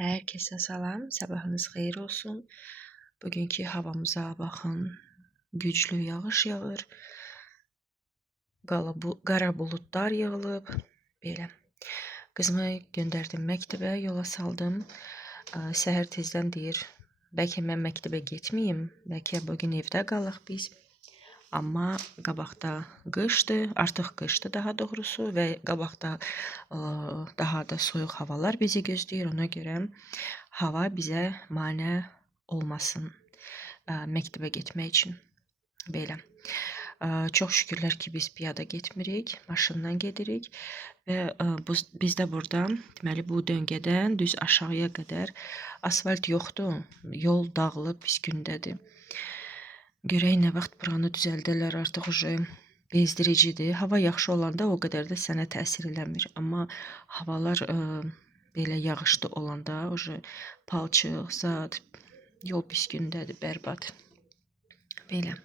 Hər kəsə salam, sabahınız xeyir olsun. Bugünkü havamıza baxın. Güclü yağış yağır. Qara buludlar yığılıb. Belə. Qızımı göndərdim məktəbə, yola saldım. Səhər tezdən deyir, bəlkə mən məktəbə getməyim, bəlkə bugün evdə qalaq biz. Amma qabaqda qışdır, artıq qışdır daha doğrusu və qabaqda daha da soyuq havalar bizi gözləyir. Ona görə hava bizə mane olmasın məktəbə getmək üçün. Belə. Çox şükürlər ki, biz piyada getmirik, maşınla gedirik və biz də burada, deməli bu döngədən düz aşağıya qədər asfalt yoxdur, yol dağılıb pis gündədir. Görək nə vaxt buranı düzəldərlər, artıq bezdiricidir. Hava yaxşı olanda o qədər də sənə təsir eləmir, amma havalar belə yağışlı olanda palçıq, zad, yol pis gündədir, bərbad. Belə.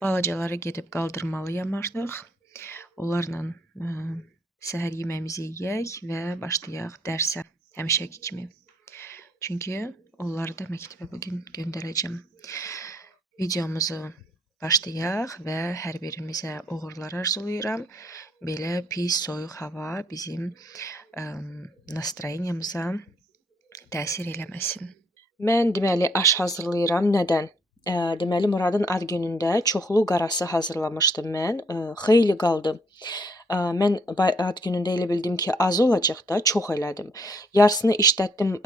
Balacaları gedib qaldırmalıyam artıq. Onlarla səhər yeməyimizi yeyək və başlayaq dərsə, həmişəki kimi. Çünki onları da məktəbə bugün göndərəcəm. Videomuzu başlayaq və hər birimizə uğurlar arzulayıram. Belə pis, soyuq hava bizim nastroyeniyamıza təsir eləməsin. Mən deməli aş hazırlayıram. Nədən? Deməli Muradın ad günündə çoxlu qarası hazırlamışdım mən. Xeyli qaldı. Mən ad günündə elə bildim ki, az olacaq da, çox elədim. Yarısını işlətdim,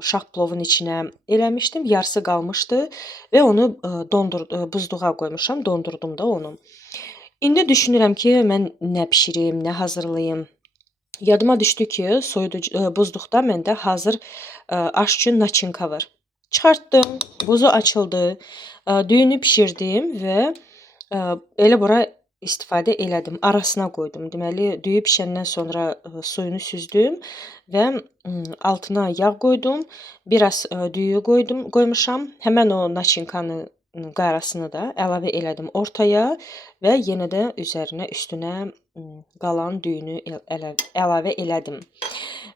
şax plovun içinə eləmişdim, yarısı qalmışdı və onu buzluğa qoymuşam, dondurdum da onu. İndi düşünürəm ki, mən nə bişirim, nə hazırlayım. Yadıma düşdü ki, buzluqda məndə hazır aş üçün naçinka var. Çıxartdım, buzu açıldı, düyünü bişirdim və elə bura istifadə elədim, arasına qoydum. Deməli, düyü bişəndən sonra suyunu süzdüm və altına yağ qoydum, biraz düyü qoymuşam. Həmən o naçinkanı qarasını da əlavə elədim ortaya və yenə də üstünə qalan düyünü əlavə elədim.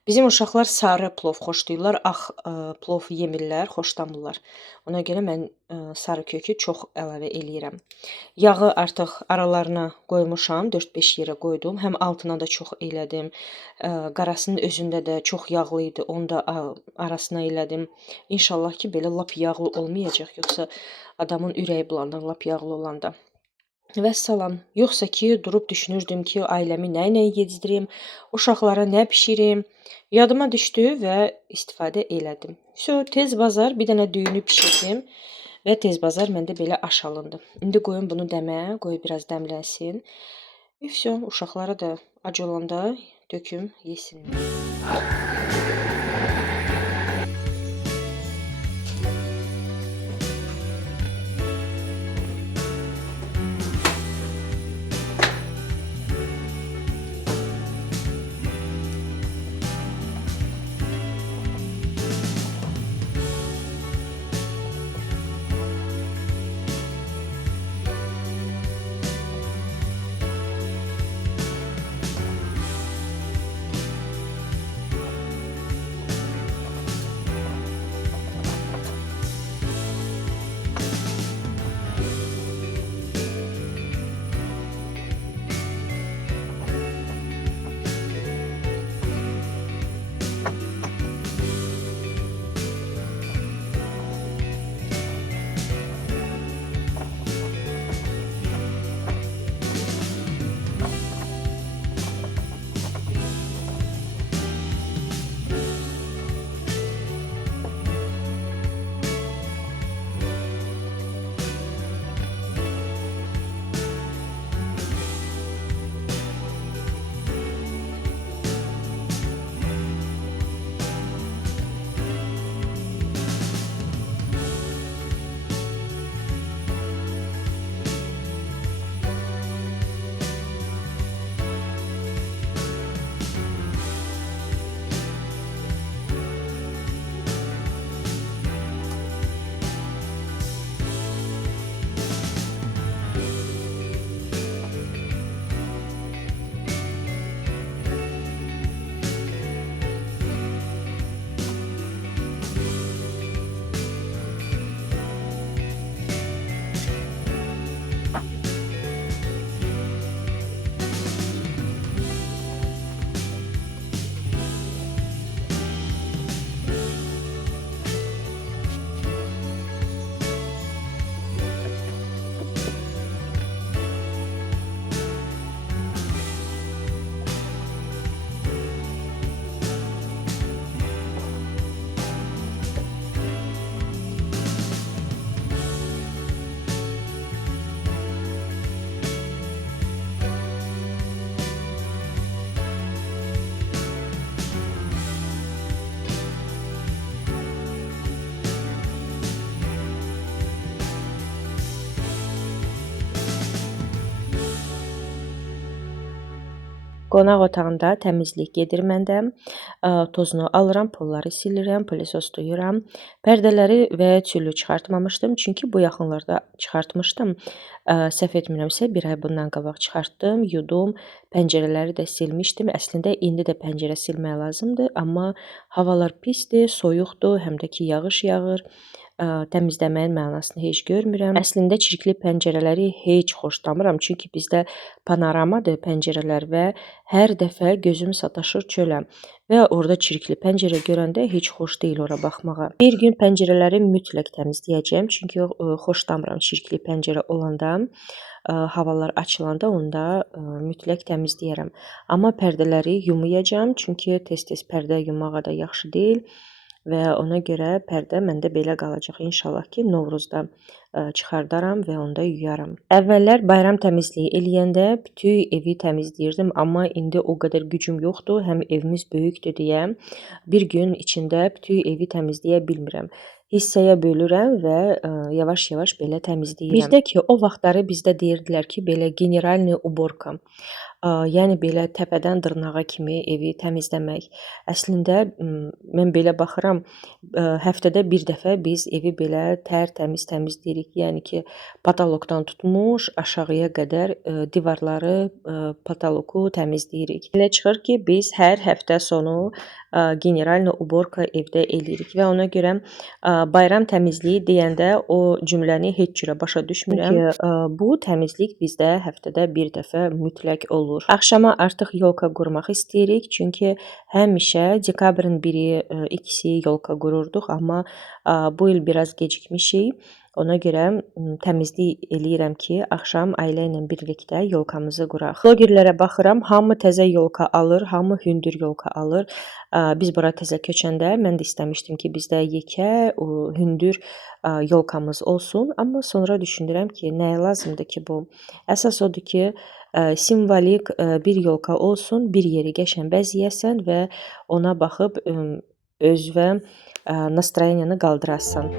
Bizim uşaqlar sarı plov xoşlayırlar, ağ plov yemirlər, xoşlamırlar. Ona görə mən sarı kökü çox əlavə eləyirəm. Yağı artıq aralarına qoymuşam, 4-5 yerə qoydum. Həm altına da çox elədim. Qarasının özündə də çox yağlı idi, onu da arasına elədim. İnşallah ki, belə lap yağlı olmayacaq, yoxsa adamın ürəyi bulanır lap yağlı olanda. Vəssalam. Yoxsa ki, durub düşünürdüm ki, ailəmi nə ilə yedizdirim, uşaqlara nə bişirim. Yadıma düşdü və istifadə elədim. Tez bazar bir dənə düyünü bişirdim və tez bazar məndə belə aş alındı. İndi qoyun bunu dəmə, qoy biraz dəmlənsin. Uşaqlara da ac olanda döküm, yesinlər. Qonaq otağında təmizlik gedir məndə. Tozunu alıram, pulları silirəm, pılesoslayıram. Pərdələri və tüllü çıxartmamışdım, çünki bu yaxınlarda çıxartmışdım. Səhv etmirəmsə, bir ay bundan qabaq çıxartdım, yudum, pəncərələri də silmişdim. Əslində indi də pəncərə silmək lazımdır, amma havalar pisdir, soyuqdur, həm də ki yağış yağır. Təmizləməyin mənasını heç görmürəm. Əslində çirkli pəncərələri heç xoşlamıram, çünki bizdə panoramadır pəncərələr və hər dəfə gözüm sataşır çölə və orada çirkli pəncərə görəndə heç xoş deyil ora baxmağa. Bir gün pəncərələri mütləq təmizləyəcəm, çünki xoşlamıram çirkli pəncərə olanda. Havalar açılanda onda mütləq təmizləyərəm. Amma pərdələri yumayacam, çünki tez-tez pərdə yumağa da yaxşı deyil. Və ona görə pərdə məndə belə qalacaq. İnşallah ki, Novruzda çıxardaram və onda yuyaram. Əvvəllər bayram təmizliyi eləyəndə bütün evi təmizləyirdim, amma indi o qədər gücüm yoxdur. Həm evimiz böyükdür deyə bir gün içində bütün evi təmizləyə bilmirəm. Hissəyə bölürəm və yavaş-yavaş belə təmizləyirəm. Bizdə ki, o vaxtları bizdə deyirdilər ki, belə generalni uborka. Yəni belə təpədən dırnağa kimi evi təmizləmək. Əslində mən belə baxıram, həftədə bir dəfə biz evi belə tərtəmiz təmizləyirik. Yəni ki, patologdan tutmuş aşağıya qədər divarları, patologu təmizləyirik. Elə çıxır ki, biz hər həftə sonu generalni uborka evdə eləyirik və ona görə bayram təmizliyi deyəndə o cümləni heç cürə başa düşmürəm. Çünki bu təmizlik bizdə həftədə bir dəfə mütləq olur. Axşama artıq yolka qurmaq istəyirik, çünki həmişə dekabrın 1-i, 2-si yolka qururduq, amma bu il biraz gecikmişik. Ona görə təmizlik eləyirəm ki, axşam ailə ilə birlikdə yolkamızı quraq. Blogerlərə baxıram, hamı təzə yolka alır, hamı hündür yolka alır. Biz bura təzə köçəndə mən də istəmişdim ki, bizdə yekə, hündür yolkamız olsun. Amma sonra düşünürəm ki, nəyə lazımdır ki bu? Əsas odur ki, simvolik bir yolka olsun, bir yeri qəşəng bəzəyəsən və ona baxıb özünə nastroyeniyanı qaldırasan.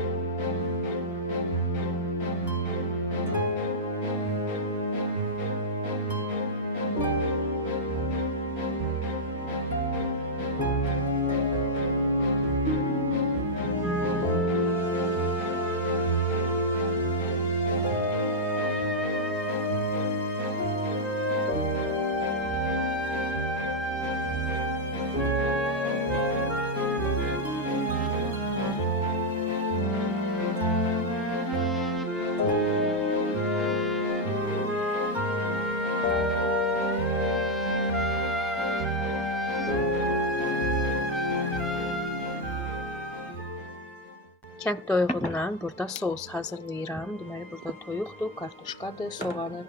Kənd toyuğundan burada sos hazırlayıram. Deməli, burada toyuqdur, kartuşkadır, soğanı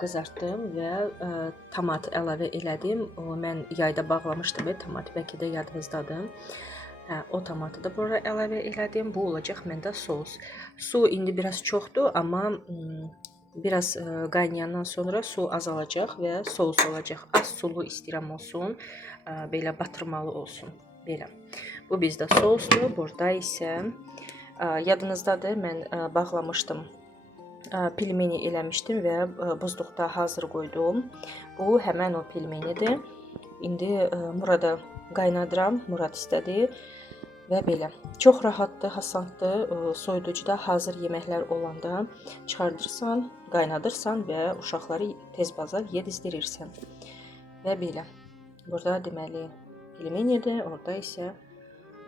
qızartdım və tomat əlavə elədim. Mən yayda bağlamışdım tomat, bəlkə də yadınızdadır. O tomatı da burada əlavə elədim. Bu olacaq məndə sos. Su indi biraz çoxdur, amma biraz qaynayandan sonra su azalacaq və sos olacaq. Az sulu istəyirəm olsun, belə batırmalı olsun. Belə. Bu bizdə sosdur. Burada isə yadınızdadır, mən bağlamışdım. Pilmeni eləmişdim və buzluqda hazır qoydum. Bu həmən o pilmenidir. İndi Murada qaynadıram. Murad istədi və belə. Çox rahatdır, hasanddır. Soyuducuda hazır yeməklər olanda çıxardırsan, qaynadırsan və uşaqları tez bazar yedizdirirsən. Və belə. Burada deməli pilmenidir, orada isə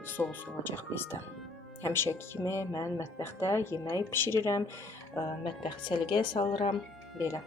sos olacaq bizdə. Həmişəki kimi mən mətbəxdə yemək bişirirəm, mətbəx səliqəyə salıram, belə.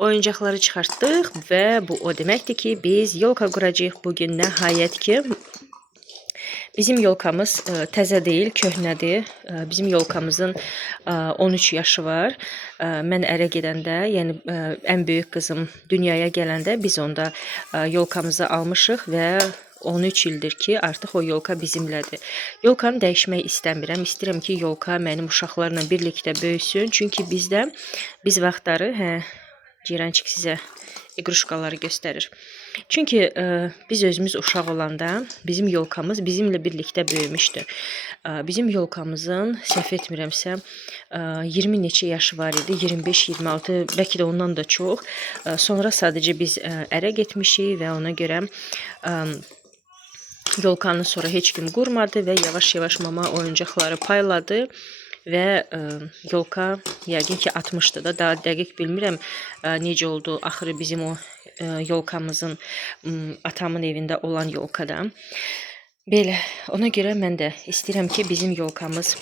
Oyuncaqları çıxartdıq və bu o deməkdir ki, biz yolka quracağıq bu gün. Nəhayət ki, bizim yolkamız təzə deyil, köhnədir. Bizim yolkamızın 13 yaşı var. Mən ərə gedəndə, yəni ən böyük qızım dünyaya gələndə biz onda yolkamızı almışıq və 13 ildir ki, artıq o yolka bizimlədir. Yolkanı dəyişmək istəmirəm. İstəyirəm ki, yolka mənim uşaqlarla birlikdə böyüsün. Çünki biz vaxtları, Ceyrançıq sizə iqruşkaları göstərir. Çünki biz özümüz uşaq olanda bizim yolkamız bizimlə birlikdə böyümüşdü. Bizim yolkamızın, səhv etmirəmsə, 20 neçə yaşı var idi, 25-26, bəlkə də ondan da çox. Sonra sadəcə biz ərə getmişik və ona görə yolkanı sonra heç kim qurmadı və yavaş-yavaş mama oyuncaqları payladı. Və yolka yəqin ki 60'dı da, daha dəqiq bilmirəm necə oldu. Axırı bizim o yolkamızın atamın evində olan yolkada. Belə, ona görə mən də istəyirəm ki, bizim yolkamız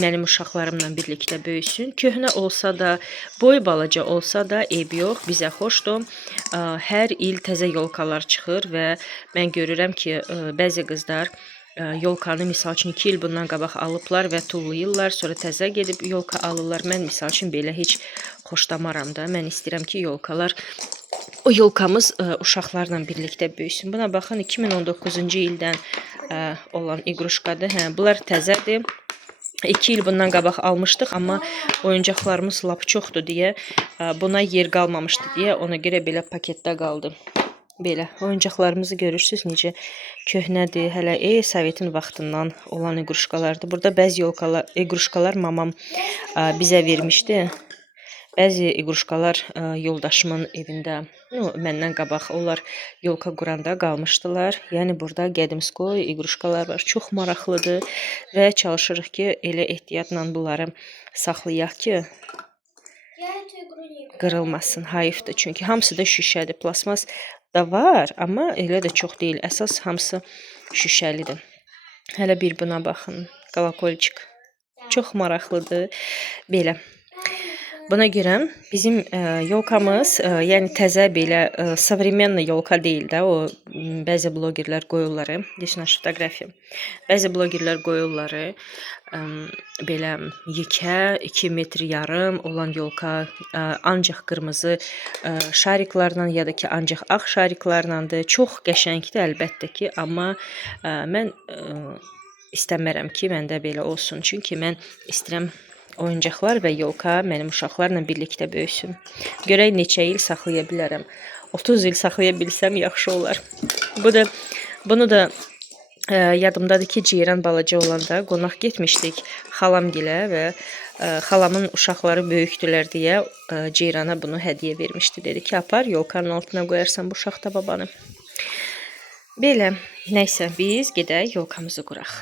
mənim uşaqlarımla birlikdə böyüsün. Köhnə olsa da, boy balaca olsa da eyb yox, bizə xoşdur. Hər il təzə yolkalar çıxır və mən görürəm ki, bəzi qızlar yolkanı misal üçün 2 il bundan qabaq alıblar və tullayırlar, sonra təzə gedib yolka alırlar. Mən misal üçün belə heç xoşlamaram da. Mən istəyirəm ki, o yolkamız uşaqlarla birlikdə böyüsün. Buna baxın, 2019-cu ildən olan iqruşkadır. Bunlar təzədir. 2 il bundan qabaq almışdıq, amma oyuncaqlarımız lap çoxdur deyə, buna yer qalmamışdı deyə, ona görə belə paketdə qaldı. Belə, oyuncaqlarımızı görürsünüz necə köhnədir. Hələ Sovetin vaxtından olan iqruşkalardır. Burada bəzi iqruşkalar mamam bizə vermişdi. Bəzi iqruşkalar yoldaşımın evində, məndən qabaq onlar yolka quranda qalmışdılar. Yəni burada qədimskoy iqruşkalar var. Çox maraqlıdır və çalışırıq ki, elə ehtiyatla bunları saxlayaq ki, qırılmasın, hayıfdır. Çünki hamısı da şüşədir, plasmas da var, amma elə də çox deyil. Əsas hamısı şüşəlidir. Hələ bir buna baxın, kolokolçik. Çox maraqlıdır. Belə. Buna görə bizim yolkamız, yəni təzə belə современный yolka deyil də, o bəzi blogerlər qoyurlar, bəzi blogerlər qoyurlar belə yekə 2 metr yarım olan yolka, ancaq qırmızı şariklarla ya da ki ancaq ağ şariklarlandır. Çox qəşəngdir əlbəttə ki, amma mən istəmirəm ki, məndə belə olsun. Çünki mən istəyirəm oyuncaqlar və yolka mənim uşaqlarla birlikdə böyüsün. Görək neçə il saxlaya bilərəm. 30 il saxlaya bilsəm yaxşı olar. Bunu da yadımdadır ki, Ceyran balaca olanda qonaq getmişdik xalamgilə və xalamın uşaqları böyükdülər deyə Ceyrana bunu hədiyyə vermişdi. Dedi ki, apar yolkanın altına qoyarsan bu uşaqda babanı. Belə, nəysə biz gedək yolkamızı quraq.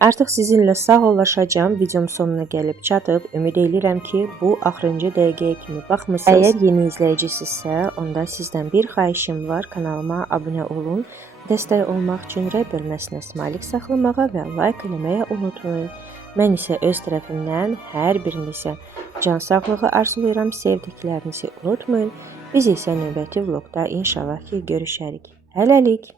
Artıq sizinlə sağollaşacağam. Videom sonuna gəlib çatıb. Ümid edirəm ki, bu axırıncı dəqiqəyə kimi baxmısınız. Əgər yeni izləyicisinizsə, onda sizdən bir xahişim var. Kanalıma abunə olun. Dəstək olmaq üçün rəy bölməsinə smailik saxlamağa və like eləməyi unutmayın. Mən isə öz tərəfimdən hər birinizə can sağlığı arzulayıram. Sevdiklərinizi unutmayın. Biz isə növbəti vlogda inşallah ki görüşərik. Hələlik.